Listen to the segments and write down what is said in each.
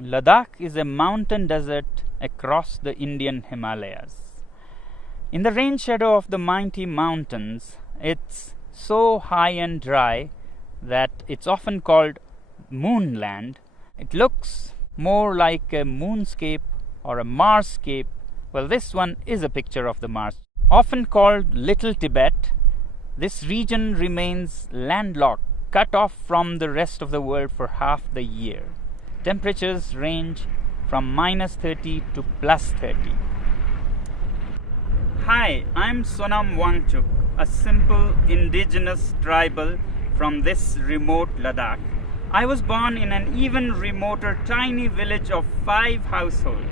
Ladakh is a mountain desert across the Indian Himalayas. In the rain shadow of the mighty mountains, it's so high and dry that it's often called moonland. It looks more like a moonscape or a Marsscape. Well, this one is a picture of the Mars. Often called Little Tibet, this region remains landlocked, cut off from the rest of the world for half the year. Temperatures range from -30 to +30. Hi, I'm Sonam Wangchuk, a simple indigenous tribal from this remote Ladakh. I was born in an even remoter tiny village of 5 households.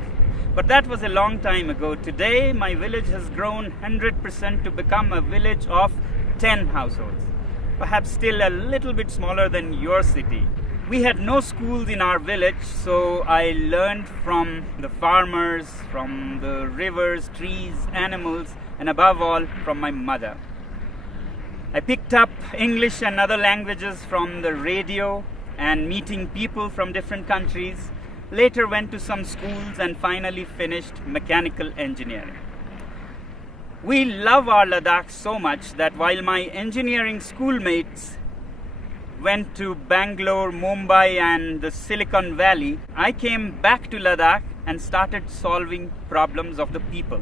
But that was a long time ago. Today, my village has grown 100% to become a village of 10 households. Perhaps still a little bit smaller than your city. We had no schools in our village, so I learned from the farmers, from the rivers, trees, animals, and above all, from my mother. I picked up English and other languages from the radio and meeting people from different countries. Later went to some schools and finally finished mechanical engineering. We love our Ladakh so much that while my engineering schoolmates went to Bangalore, Mumbai and the Silicon Valley, I came back to Ladakh and started solving problems of the people.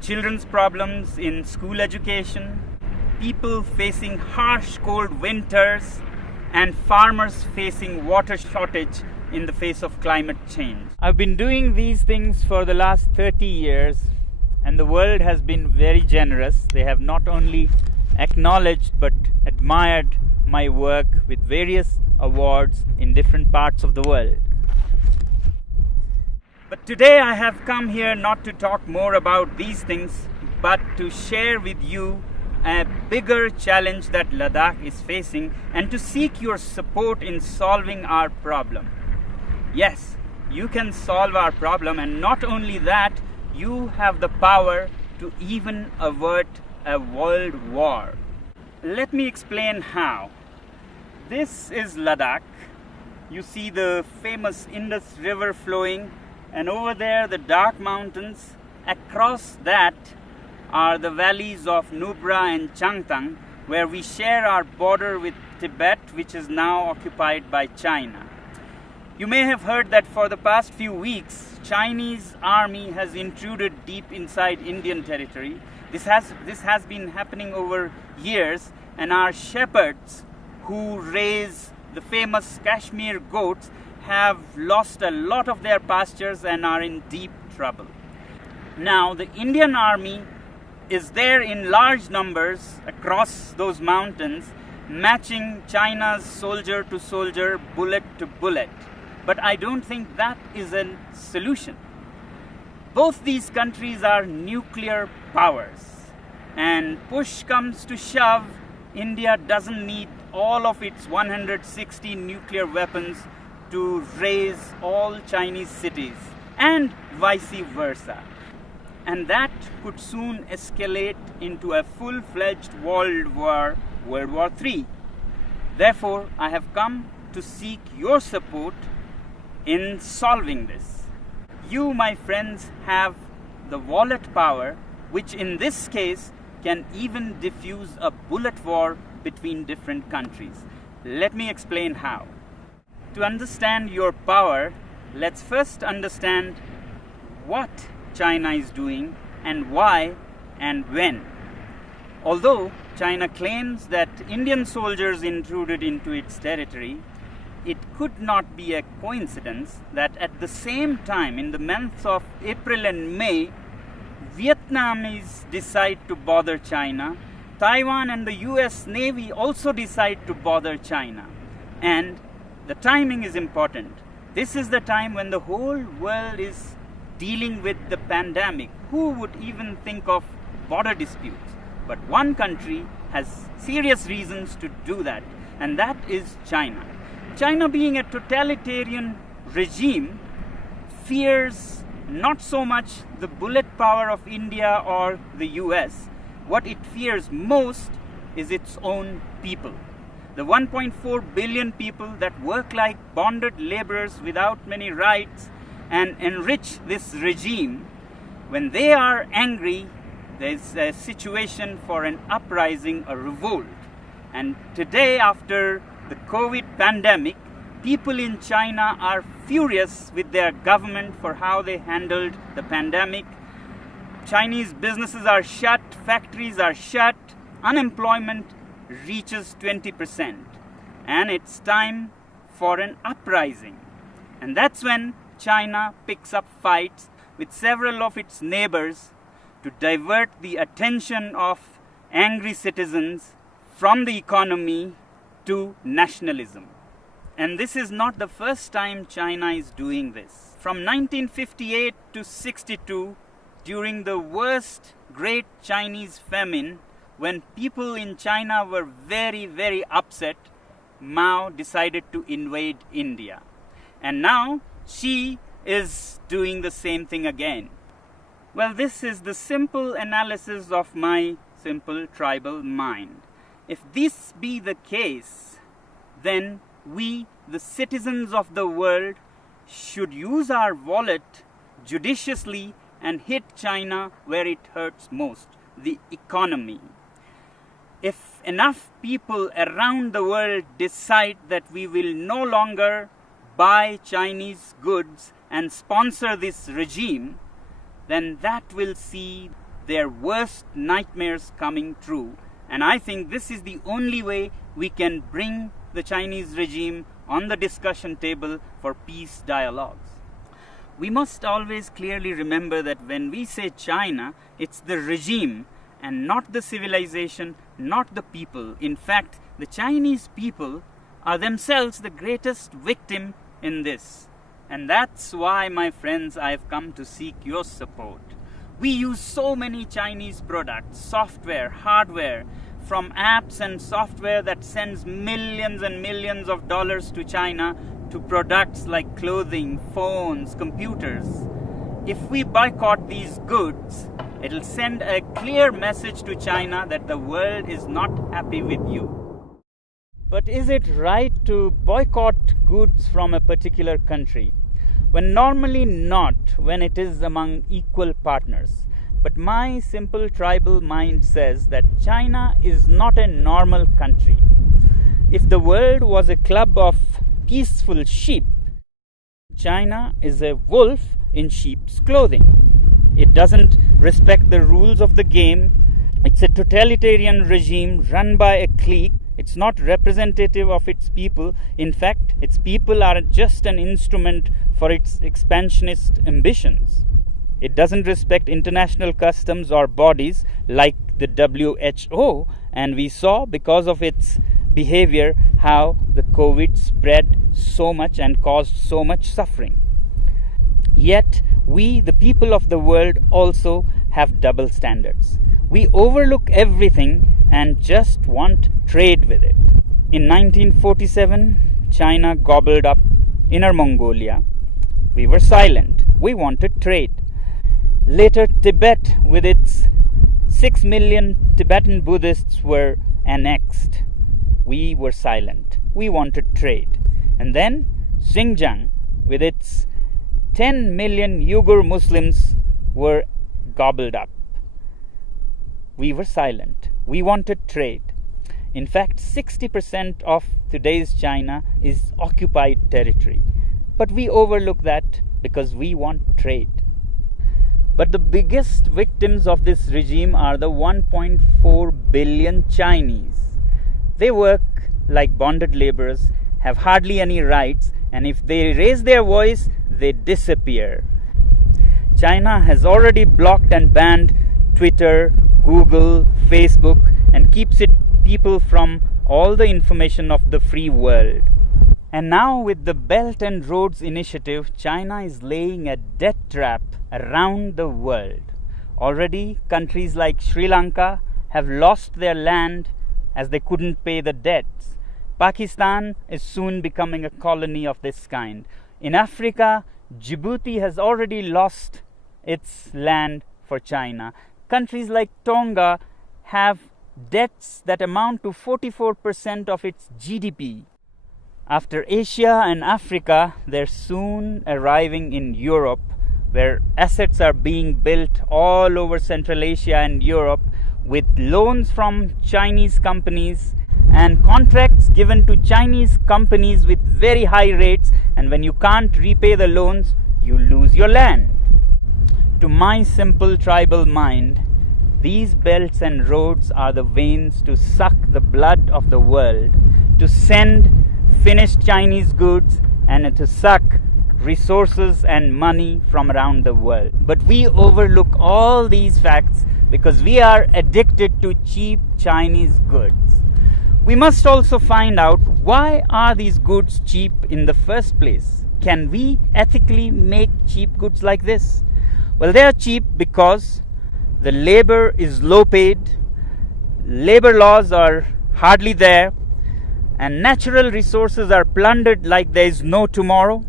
Children's problems in school education, people facing harsh cold winters, and farmers facing water shortage in the face of climate change. I've been doing these things for the last 30 years and the world has been very generous. They have not only acknowledged but admired my work with various awards in different parts of the world. But today I have come here not to talk more about these things but to share with you a bigger challenge that Ladakh is facing and to seek your support in solving our problem. Yes, you can solve our problem, and not only that, you have the power to even avert a world war. Let me explain how. This is Ladakh. You see the famous Indus River flowing, and over there the dark mountains. Across that are the valleys of Nubra and Changtang, where we share our border with Tibet, which is now occupied by China. You may have heard that for the past few weeks, Chinese army has intruded deep inside Indian territory. This has been happening over years, and our shepherds who raise the famous Kashmir goats have lost a lot of their pastures and are in deep trouble. Now, the Indian army is there in large numbers across those mountains, matching China's soldier to soldier, bullet to bullet. But I don't think that is a solution. Both these countries are nuclear powers. And push comes to shove, India doesn't need all of its 160 nuclear weapons to raise all Chinese cities, and vice versa. And that could soon escalate into a full-fledged world war, World War III. Therefore, I have come to seek your support in solving this. You, my friends, have the wallet power, which in this case can even diffuse a bullet war between different countries. Let me explain how. To understand your power, let's first understand what China is doing and why and when. Although China claims that Indian soldiers intruded into its territory, it could not be a coincidence that at the same time, in the months of April and May, Vietnamese decide to bother China. Taiwan and the US Navy also decide to bother China. And the timing is important. This is the time when the whole world is dealing with the pandemic. Who would even think of border disputes? But one country has serious reasons to do that, and that is China. China, being a totalitarian regime, fears not so much the bullet power of India or the US. What it fears most is its own people. the 1.4 billion people that work like bonded laborers without many rights and enrich this regime, when they are angry, there's a situation for an uprising, a revolt. And today, after the COVID pandemic, people in China are furious with their government for how they handled the pandemic. Chinese businesses are shut, factories are shut, unemployment reaches 20%. And it's time for an uprising. And that's when China picks up fights with several of its neighbors to divert the attention of angry citizens from the economy to nationalism. And this is not the first time China is doing this. From 1958 to 62, during the worst great Chinese famine, when people in China were very, very upset, Mao decided to invade India. And now Xi is doing the same thing again. Well, this is the simple analysis of my simple tribal mind. If this be the case, then we, the citizens of the world, should use our wallet judiciously and hit China where it hurts most, the economy. If enough people around the world decide that we will no longer buy Chinese goods and sponsor this regime, then that will see their worst nightmares coming true. And I think this is the only way we can bring the Chinese regime on the discussion table for peace dialogues. We must always clearly remember that when we say China, it's the regime and not the civilization, not the people. In fact, the Chinese people are themselves the greatest victim in this. And that's why, my friends, I've come to seek your support. We use so many Chinese products, software, hardware, from apps and software that sends millions and millions of dollars to China to products like clothing, phones, computers. If we boycott these goods, it'll send a clear message to China that the world is not happy with you. But is it right to boycott goods from a particular country? When normally not, when it is among equal partners. But my simple tribal mind says that China is not a normal country. If the world was a club of peaceful sheep, China is a wolf in sheep's clothing. It doesn't respect the rules of the game. It's a totalitarian regime run by a clique. It's not representative of its people. In fact, its people are just an instrument for its expansionist ambitions. It doesn't respect international customs or bodies like the WHO, and we saw because of its behavior how the COVID spread so much and caused so much suffering. Yet, we, the people of the world, also have double standards. We overlook everything and just want trade with it. In 1947, China gobbled up Inner Mongolia. We were silent. We wanted trade. Later, Tibet, with its 6 million Tibetan Buddhists, were annexed. We were silent. We wanted trade. And then Xinjiang, with its 10 million Uyghur Muslims, were gobbled up. We were silent. We wanted trade. In fact, 60% of today's China is occupied territory. But we overlook that because we want trade. But the biggest victims of this regime are the 1.4 billion Chinese. They work like bonded laborers, have hardly any rights, and if they raise their voice, they disappear. China has already blocked and banned Twitter, Google, Facebook, and keeps its people from all the information of the free world. And now with the Belt and Roads Initiative, China is laying a debt trap around the world. Already, countries like Sri Lanka have lost their land as they couldn't pay the debts. Pakistan is soon becoming a colony of this kind. In Africa, Djibouti has already lost its land for China. Countries like Tonga have debts that amount to 44% of its GDP. After Asia and Africa, they're soon arriving in Europe, where assets are being built all over Central Asia and Europe with loans from Chinese companies and contracts given to Chinese companies with very high rates, and when you can't repay the loans, you lose your land. To my simple tribal mind, these belts and roads are the veins to suck the blood of the world, to send finished Chinese goods and to suck resources and money from around the world. But we overlook all these facts because we are addicted to cheap Chinese goods. We must also find out, why are these goods cheap in the first place? Can we ethically make cheap goods like this? Well, they are cheap because the labor is low paid, labor laws are hardly there, and natural resources are plundered like there is no tomorrow.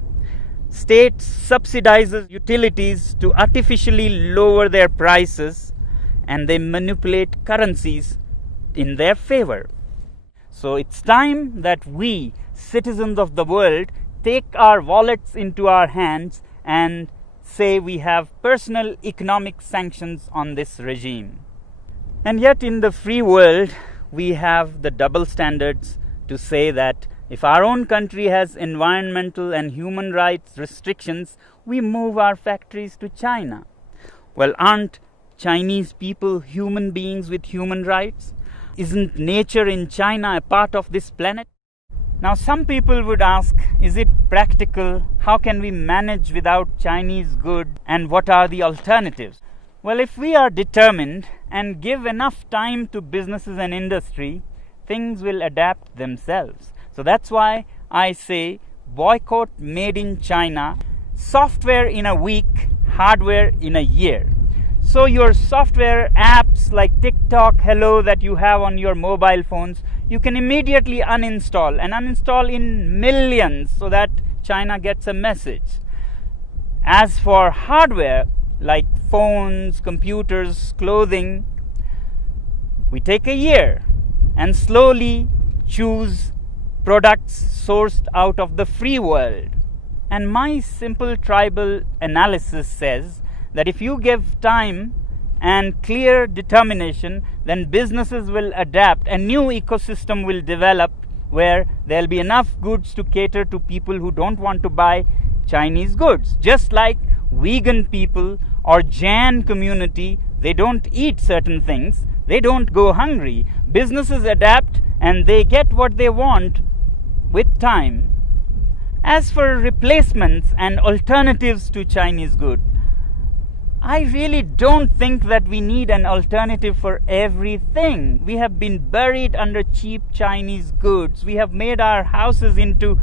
State subsidizes utilities to artificially lower their prices, and they manipulate currencies in their favor. So it's time that we, citizens of the world, take our wallets into our hands and say we have personal economic sanctions on this regime. And yet in the free world, we have the double standards to say that if our own country has environmental and human rights restrictions, we move our factories to China. Well, aren't Chinese people human beings with human rights? Isn't nature in China a part of this planet? Now, some people would ask, is it practical? How can we manage without Chinese goods? And what are the alternatives? Well, if we are determined and give enough time to businesses and industry, things will adapt themselves. So that's why I say boycott made in China, software in a week, hardware in a year. So your software apps like TikTok, Hello that you have on your mobile phones, you can immediately uninstall and uninstall in millions so that China gets a message. As for hardware like phones, computers, clothing, we take a year and slowly choose products sourced out of the free world. And my simple tribal analysis says that if you give time and clear determination, then businesses will adapt. A new ecosystem will develop where there'll be enough goods to cater to people who don't want to buy Chinese goods. Just like vegan people or Jain community, they don't eat certain things, they don't go hungry. Businesses adapt and they get what they want with time. As for replacements and alternatives to Chinese goods, I really don't think that we need an alternative for everything. We have been buried under cheap Chinese goods. We have made our houses into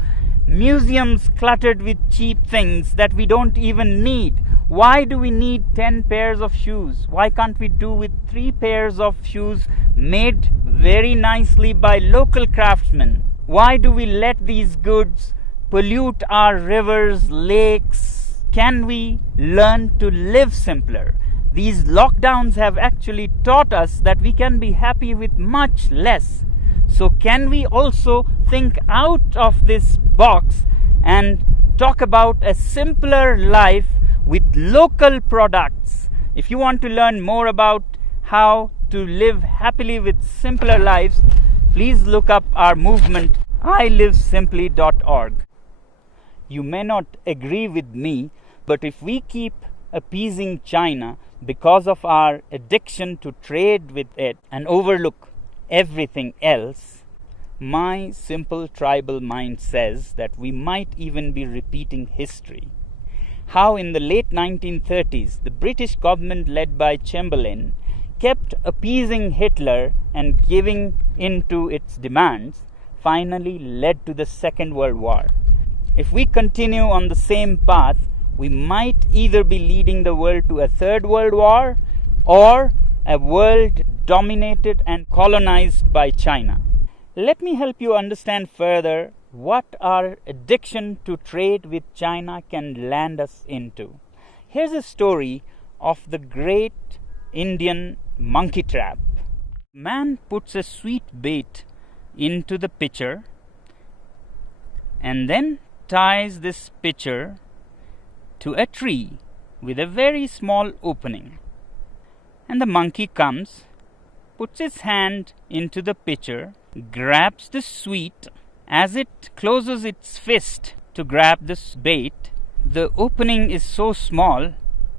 museums cluttered with cheap things that we don't even need. Why do we need 10 pairs of shoes? Why can't we do with 3 pairs of shoes made very nicely by local craftsmen? Why do we let these goods pollute our rivers, lakes? Can we learn to live simpler? These lockdowns have actually taught us that we can be happy with much less. So can we also think out of this box and talk about a simpler life with local products? If you want to learn more about how to live happily with simpler lives, please look up our movement, ilivesimply.org. You may not agree with me, but if we keep appeasing China because of our addiction to trade with it and overlook everything else, my simple tribal mind says that we might even be repeating history. How in the late 1930s, the British government led by Chamberlain kept appeasing Hitler and giving in to its demands, finally led to the Second World War. If we continue on the same path, we might either be leading the world to a third world war or a world dominated and colonized by China. Let me help you understand further what our addiction to trade with China can land us into. Here's a story of the great Indian monkey trap. Man puts a sweet bait into the pitcher and then ties this pitcher to a tree with a very small opening. And the monkey comes, puts his hand into the pitcher, grabs the sweet. As it closes its fist to grab this bait, the opening is so small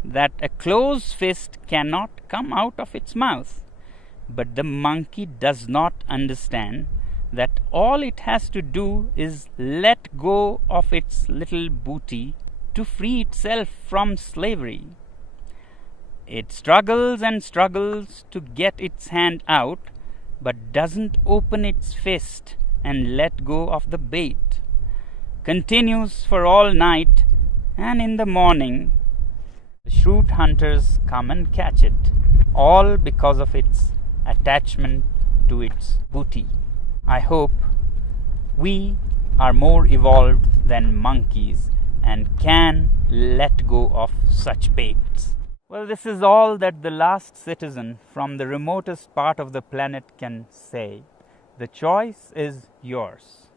that a closed fist cannot come out of its mouth. But the monkey does not understand that all it has to do is let go of its little booty to free itself from slavery. It struggles and struggles to get its hand out, but doesn't open its fist and let go of the bait. Continues for all night, and in the morning, the shrewd hunters come and catch it, all because of its attachment to its booty. I hope we are more evolved than monkeys and can let go of such baits. Well, this is all that the last citizen from the remotest part of the planet can say. The choice is yours.